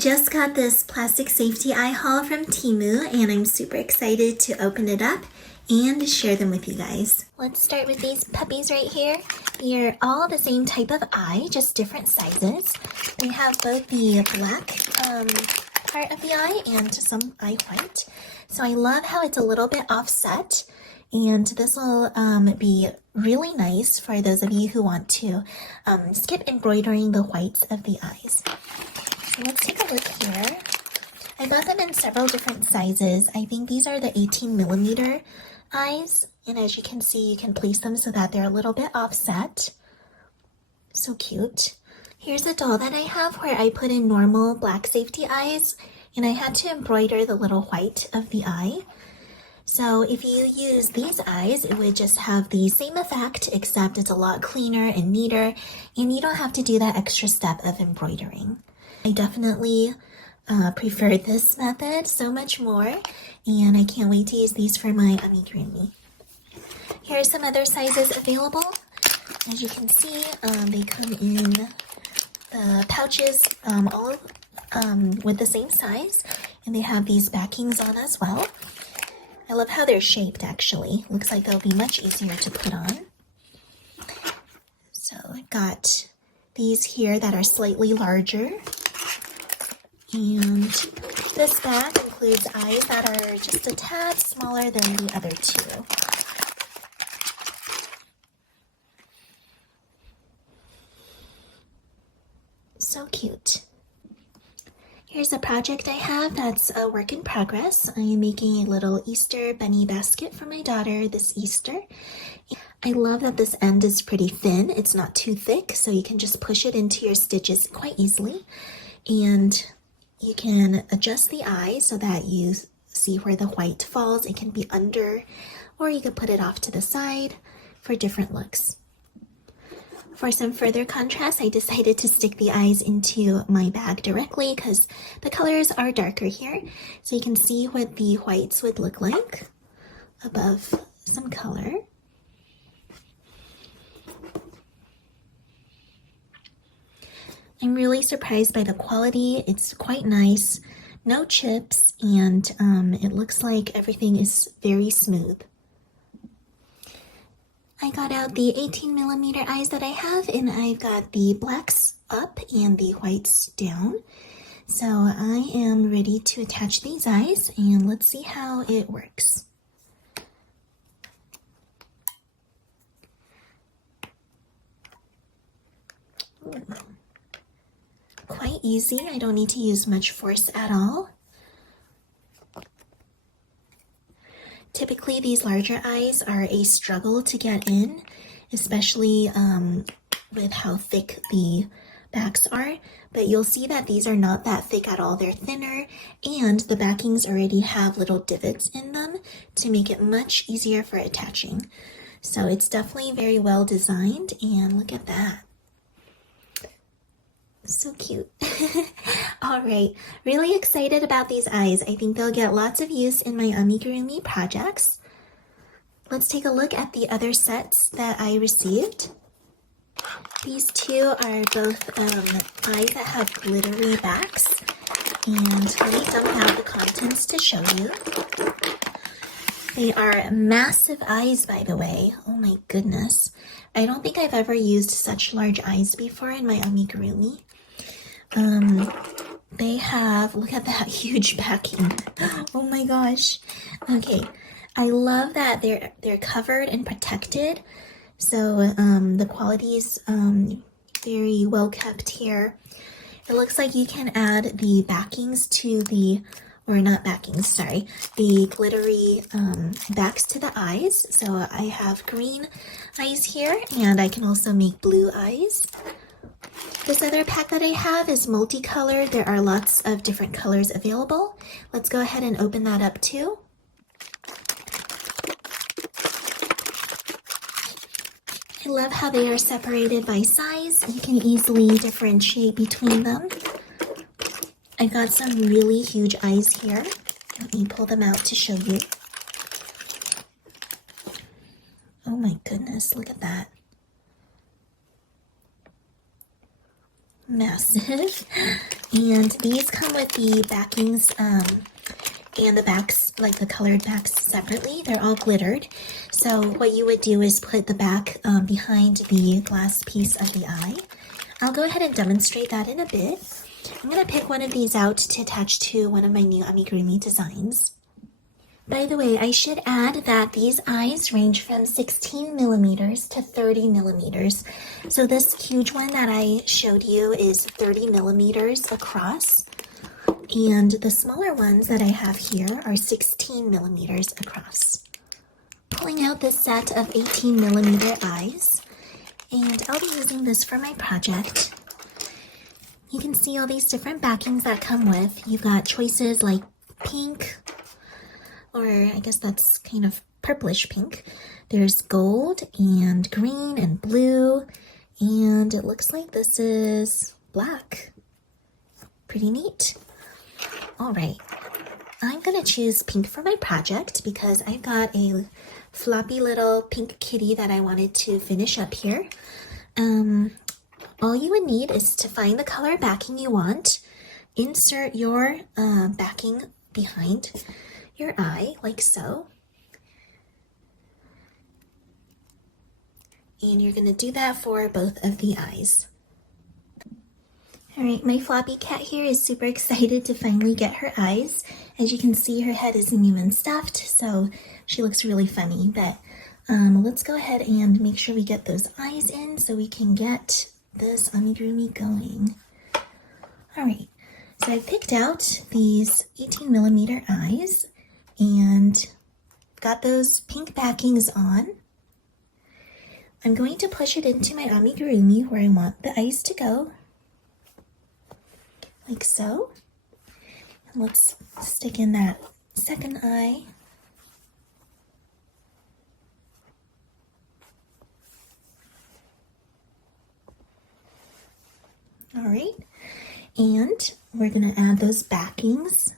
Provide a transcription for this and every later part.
just got this plastic safety eye haul from Temu and I'm super excited to open it up and share them with you guys. Let's start with these puppies right here. They're all the same type of eye, just different sizes. We have both the black part of the eye and some eye white. So I love how it's a little bit offset, and this will be really nice for those of you who want to skip embroidering the whites of the eyes. So let's take a look here. I got them in several different sizes. I think these are the 18mm eyes, and as you can see, you can place them so that they're a little bit offset. So cute. Here's a doll that I have where I put in normal black safety eyes, and I had to embroider the little white of the eye. So if you use these eyes, it would just have the same effect, except it's a lot cleaner and neater, and you don't have to do that extra step of embroidering. I definitely prefer this method so much more, and I can't wait to use these for my amigurumi. Here are some other sizes available. As you can see, they come in the pouches all with the same size, and they have these backings on as well. I love how they're shaped actually. Looks like they'll be much easier to put on. So I got these here that are slightly larger. And this bag includes eyes that are just a tad smaller than the other two. So cute. Here's a project I have that's a work in progress. I am making a little Easter bunny basket for my daughter this Easter. I love that this end is pretty thin. It's not too thick, so you can just push it into your stitches quite easily. And you can adjust the eye so that you see where the white falls. It can be under, or you could put it off to the side for different looks. For some further contrast, I decided to stick the eyes into my bag directly because the colors are darker here. So you can see what the whites would look like above some color. I'm really surprised by the quality. It's quite nice, no chips, and it looks like everything is very smooth. I got out the 18mm eyes that I have, and I've got the blacks up and the whites down. So I am ready to attach these eyes, and let's see how it works. Ooh. Quite easy. I don't need to use much force at all. Typically, these larger eyes are a struggle to get in, especially with how thick the backs are, but you'll see that these are not that thick at all. They're thinner, and the backings already have little divots in them to make it much easier for attaching. So it's definitely very well designed, and look at that. So cute. All right, really excited about these eyes. I think they'll get lots of use in my amigurumi projects. Let's take a look at the other sets that I received. These two are both eyes that have glittery backs. And let me dump out the contents to show you. They are massive eyes, by the way. Oh my goodness. I don't think I've ever used such large eyes before in my amigurumi. They have, look at that huge backing. Oh my gosh. Okay, I love that they're covered and protected. So the quality is very well kept here. It looks like you can add the backings to the, or not backings, sorry, the glittery backs to the eyes. So I have green eyes here, and I can also make blue eyes. This other pack that I have is multicolored. There are lots of different colors available. Let's go ahead and open that up too. I love how they are separated by size. You can easily differentiate between them. I got some really huge eyes here. Let me pull them out to show you. Oh my goodness, look at that. Massive. And these come with the backings and the backs, like the colored backs separately. They're all glittered. So what you would do is put the back behind the glass piece of the eye. I'll go ahead and demonstrate that in a bit. I'm going to pick one of these out to attach to one of my new amigurumi designs. By the way, I should add that these eyes range from 16 millimeters to 30 millimeters. So this huge one that I showed you is 30 millimeters across. And the smaller ones that I have here are 16 millimeters across. Pulling out this set of 18 millimeter eyes, and I'll be using this for my project. You can see all these different backings that come with. You've got choices like pink, or I guess that's kind of purplish pink. There's gold and green and blue, and it looks like this is black. Pretty neat. All right, I'm gonna choose pink for my project because I've got a floppy little pink kitty that I wanted to finish up here. All you would need is to find the color backing you want, insert your backing behind your eye like so, and you're gonna do that for both of the eyes. All right, my floppy cat here is super excited to finally get her eyes. As you can see, her head isn't even stuffed, so she looks really funny. But let's go ahead and make sure we get those eyes in so we can get this amigurumi going. All right, so I picked out these 18 millimeter eyes and got those pink backings on. I'm going to push it into my amigurumi where I want the eyes to go. Like so. And let's stick in that second eye. All right, and we're gonna add those backings.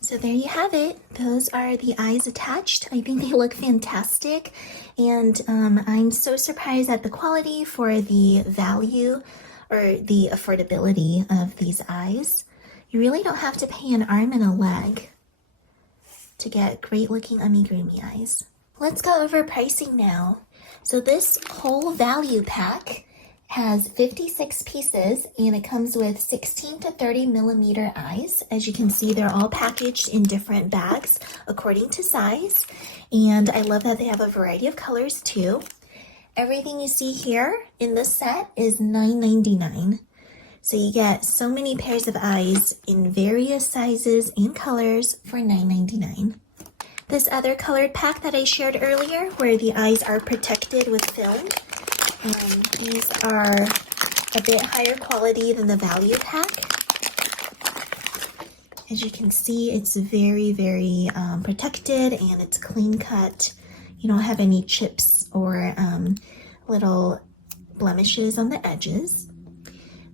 So there you have it. Those are the eyes attached. I think they look fantastic, and I'm so surprised at the quality for the value or the affordability of these eyes. You really don't have to pay an arm and a leg to get great looking amigurumi eyes. Let's go over pricing now. So this whole value pack has 56 pieces and it comes with 16 to 30 millimeter eyes. As you can see, they're all packaged in different bags according to size. And I love that they have a variety of colors too. Everything you see here in this set is $9.99. So you get so many pairs of eyes in various sizes and colors for $9.99. This other colored pack that I shared earlier, where the eyes are protected with film, these are a bit higher quality than the value pack. As you can see, it's very, very protected and it's clean cut. You don't have any chips or little blemishes on the edges.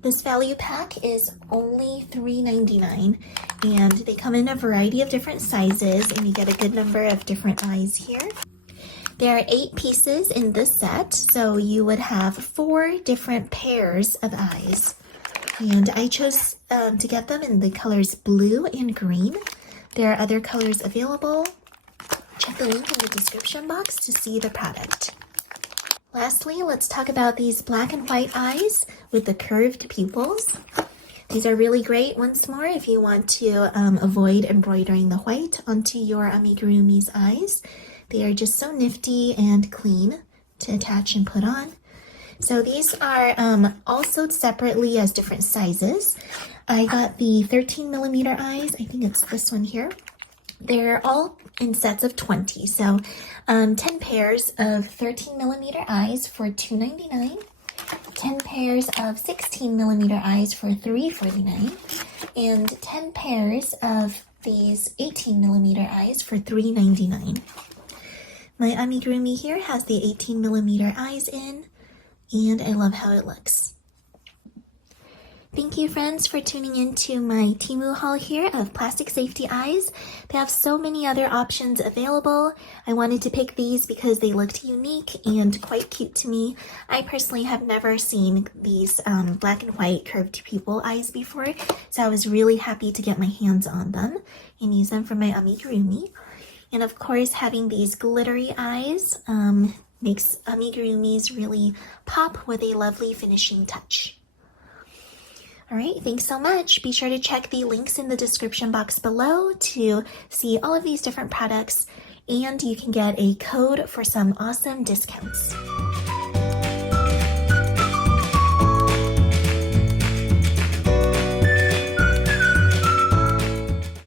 This value pack is only $3.99 and they come in a variety of different sizes and you get a good number of different eyes here. There are 8 pieces in this set, so you would have 4 different pairs of eyes. And I chose to get them in the colors blue and green. There are other colors available. Check the link in the description box to see the product. Lastly, let's talk about these black and white eyes with the curved pupils. These are really great once more if you want to avoid embroidering the white onto your amigurumi's eyes. They are just so nifty and clean to attach and put on. So these are all sewed separately as different sizes. I got the 13 millimeter eyes. I think it's this one here. They're all in sets of 20. So 10 pairs of 13 millimeter eyes for $2.99. 10 pairs of 16 millimeter eyes for $3.49. And 10 pairs of these 18 millimeter eyes for $3.99. My amigurumi here has the 18 millimeter eyes in, and I love how it looks. Thank you, friends, for tuning in to my Temu haul here of plastic safety eyes. They have so many other options available. I wanted to pick these because they looked unique and quite cute to me. I personally have never seen these black and white curved pupil eyes before, so I was really happy to get my hands on them and use them for my amigurumi. And of course, having these glittery eyes makes amigurumis really pop with a lovely finishing touch. All right, thanks so much. Be sure to check the links in the description box below to see all of these different products, and you can get a code for some awesome discounts.